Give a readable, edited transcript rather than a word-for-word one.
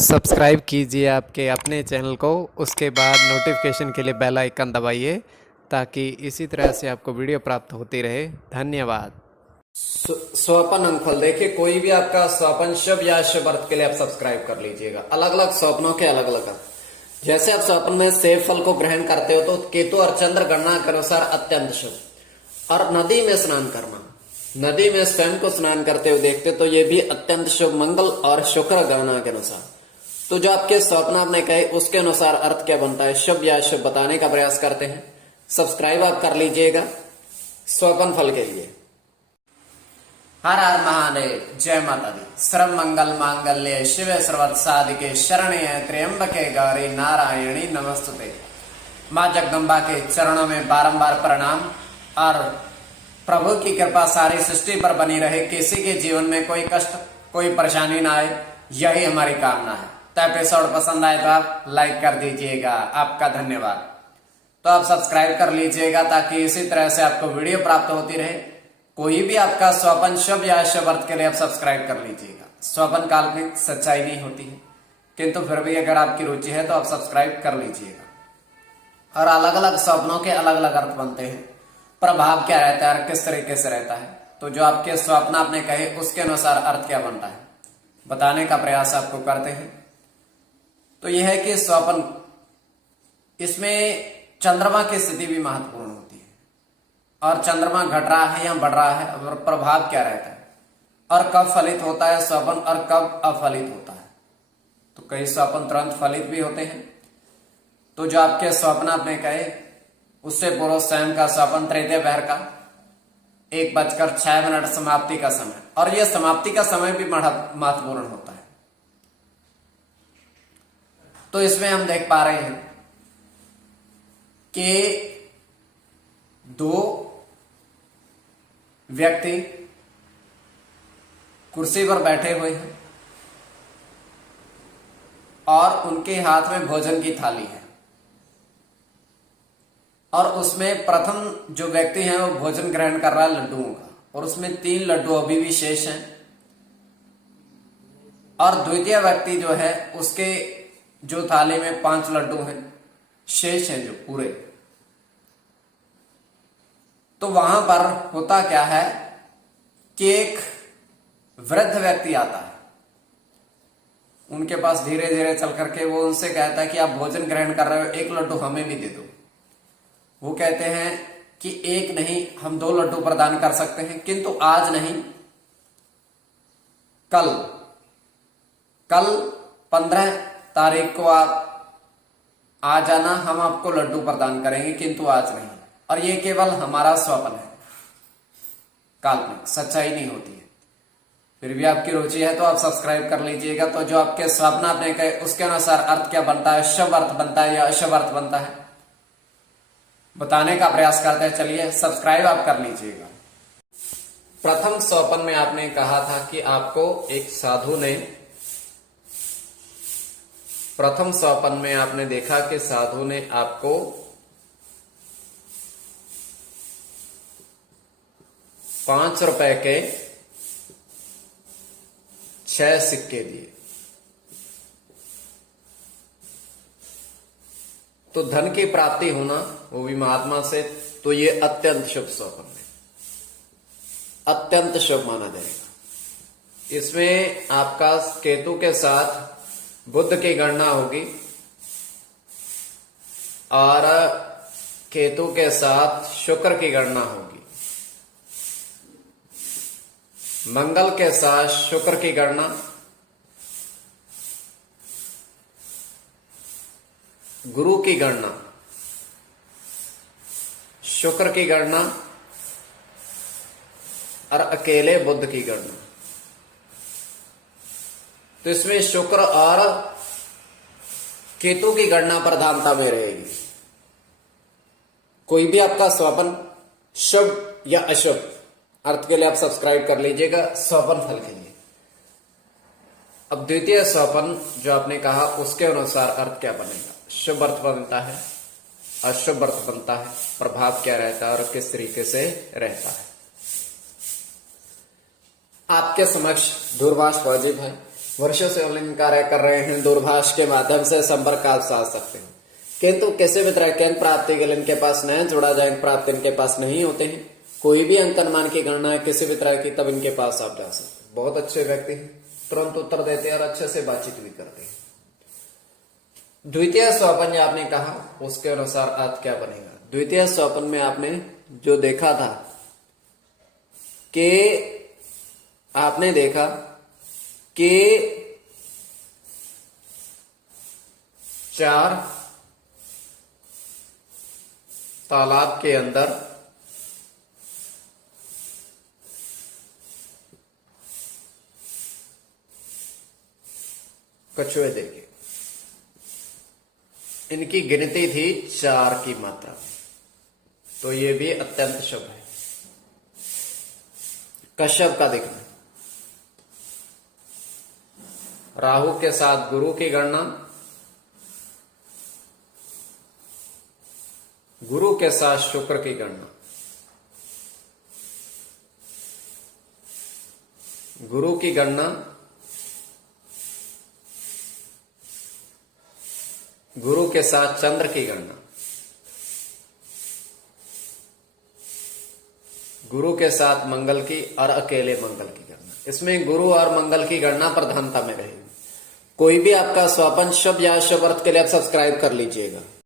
Subscribe कीजिए आपके अपने चैनल को, उसके बाद नोटिफिकेशन के लिए बेल आइकन दबाइए ताकि इसी तरह से आपको वीडियो प्राप्त होती रहे। धन्यवाद। स्वपन अंगफल देखिए, कोई भी आपका स्वपन शुभ या शुभ अर्थ के लिए आप सब्सक्राइब कर लीजिएगा। अलग अलग स्वप्नों के अलग अलग अर्थ। जैसे आप स्वप्न में सेब फल को ग्रहण करते हो तो केतु और चंद्र गणना के अनुसार अत्यंत शुभ। और नदी में स्नान करना, नदी में स्वयं को स्नान करते हुए देखते तो ये भी अत्यंत शुभ, मंगल और शुक्र गणना के अनुसार। तो जो आपके स्वप्न आपने कहे उसके अनुसार अर्थ क्या बनता है, शुभ या अशुभ बताने का प्रयास करते हैं। सब्सक्राइब आप कर लीजिएगा स्वपन फल के लिए। हर हर महादेव, जय माता दी। सर्व मंगल मांगल्ये शिवे सर्वत साधिके शरण्ये त्र्यंबके गौरी नारायणी नमस्तुते। माँ जगदम्बा के चरणों में बारंबार प्रणाम। और प्रभु की कृपा सारी सृष्टि पर बनी रहे, किसी के जीवन में कोई कष्ट कोई परेशानी ना आए, यही हमारी कामना है। तो एपिसोड पसंद आए तो आप लाइक कर दीजिएगा, आपका धन्यवाद। तो आप सब्सक्राइब कर लीजिएगा ताकि इसी तरह से आपको वीडियो प्राप्त होती रहे। कोई भी आपका स्वपन शुभ या अशुभ अर्थ के लिए आप सब्सक्राइब कर लीजिएगा। स्वपन काल्पनिक सच्चाई नहीं होती है, किंतु फिर भी अगर आपकी रुचि है तो आप सब्सक्राइब कर लीजिएगा। और अलग अलग स्वप्नों के अलग अलग अर्थ बनते हैं, प्रभाव क्या रहता है और किस तरीके से रहता है। तो जो आपके स्वप्न आपने कहे उसके अनुसार अर्थ क्या बनता है बताने का प्रयास आपको करते हैं। तो यह है कि स्वप्न, इसमें चंद्रमा की स्थिति भी महत्वपूर्ण होती है। और चंद्रमा घट रहा है या बढ़ रहा है और प्रभाव क्या रहता है, और कब फलित होता है स्वप्न और कब अफलित होता है। तो कई स्वप्न तुरंत फलित भी होते हैं। तो जो आपके स्वप्न आपने कहे उससे पूर्व स्वयं का स्वप्न तृतीय पहर का 1:06 समाप्ति का समय, और यह समाप्ति का समय भी महत्वपूर्ण होता है। तो इसमें हम देख पा रहे हैं कि दो व्यक्ति कुर्सी पर बैठे हुए हैं और उनके हाथ में भोजन की थाली है। और उसमें प्रथम जो व्यक्ति है वो भोजन ग्रहण कर रहा है लड्डुओं का, और उसमें 3 लड्डू अभी भी शेष हैं। और द्वितीय व्यक्ति जो है उसके जो थाली में 5 लड्डू हैं शेष हैं जो पूरे। तो वहां पर होता क्या है कि एक वृद्ध व्यक्ति आता है, उनके पास धीरे धीरे चल करके वो उनसे कहता है कि आप भोजन ग्रहण कर रहे हो, 1 लड्डू हमें भी दे दो। वो कहते हैं कि 1 नहीं, हम 2 लड्डू प्रदान कर सकते हैं, किंतु आज नहीं, कल 15 तारीख को आप आ जाना, हम आपको लड्डू प्रदान करेंगे, किंतु आज नहीं। और ये केवल हमारा स्वप्न है, काल्पनिक, सच्चाई नहीं होती है। फिर भी आपकी रुचि है तो आप सब्सक्राइब कर लीजिएगा। तो जो आपके स्वप्न आपने कहे उसके अनुसार अर्थ क्या बनता है, शुभ अर्थ बनता है या अशुभ अर्थ बनता है बताने का प्रयास करते हैं। चलिए सब्सक्राइब आप कर लीजिएगा। प्रथम स्वप्न में आपने कहा था कि आपको एक साधु ने, प्रथम स्वप्न में आपने देखा कि साधु ने आपको 5 रुपए के 6 सिक्के दिए। तो धन की प्राप्ति होना, वो भी महात्मा से, तो ये अत्यंत शुभ स्वप्न है, अत्यंत शुभ माना जाएगा। इसमें आपका केतु के साथ बुध की गणना होगी और केतु के साथ शुक्र की गणना होगी, मंगल के साथ शुक्र की गणना, गुरु की गणना, शुक्र की गणना और अकेले बुध की गणना। तो इसमें शुक्र और केतु की गणना प्रधानता में रहेगी। कोई भी आपका स्वप्न शुभ या अशुभ अर्थ के लिए आप सब्सक्राइब कर लीजिएगा स्वप्न फल के लिए। अब द्वितीय स्वप्न जो आपने कहा उसके अनुसार अर्थ क्या बनेगा, शुभ अर्थ बनता है, अशुभ अर्थ बनता है, प्रभाव क्या रहता है और किस तरीके से रहता है। आपके समक्ष दूरभाष वाजिब है, वर्षों से ऑनलाइन कार्य कर रहे हैं, दूरभाष के माध्यम से संपर्क आप साध सकते हैं, किंतु किसी भी तरह के अंक प्राप्ति के लिए इनके पास नया जुड़ा जाए अंक प्राप्ति इनके पास नहीं होते हैं। कोई भी अंक अनुमान की गणना है किसी भी तरह की, तब इनके पास आप जा सकते हैं। बहुत अच्छे व्यक्ति हैं, तुरंत उत्तर देते हैं और अच्छे से बातचीत भी करते हैं। द्वितीय स्वप्न आपने कहा, उसके अनुसार अर्थ क्या बनेगा। द्वितीय स्वप्न में आपने जो देखा था कि आपने देखा कि 4 तालाब के अंदर कछुए देखे, इनकी गिनती थी 4 की मात्रा में, तो ये भी अत्यंत शुभ है। कश्यप का दिखना, राहु के साथ गुरु की गणना, गुरु के साथ शुक्र की गणना, गुरु की गणना, गुरु के साथ चंद्र की गणना, गुरु के साथ मंगल की और अकेले मंगल की गणना। इसमें गुरु और मंगल की गणना प्रधानता में रहेगी। कोई भी आपका स्वपन शुभ या शुभ अर्थ के लिए आप सब्सक्राइब कर लीजिएगा।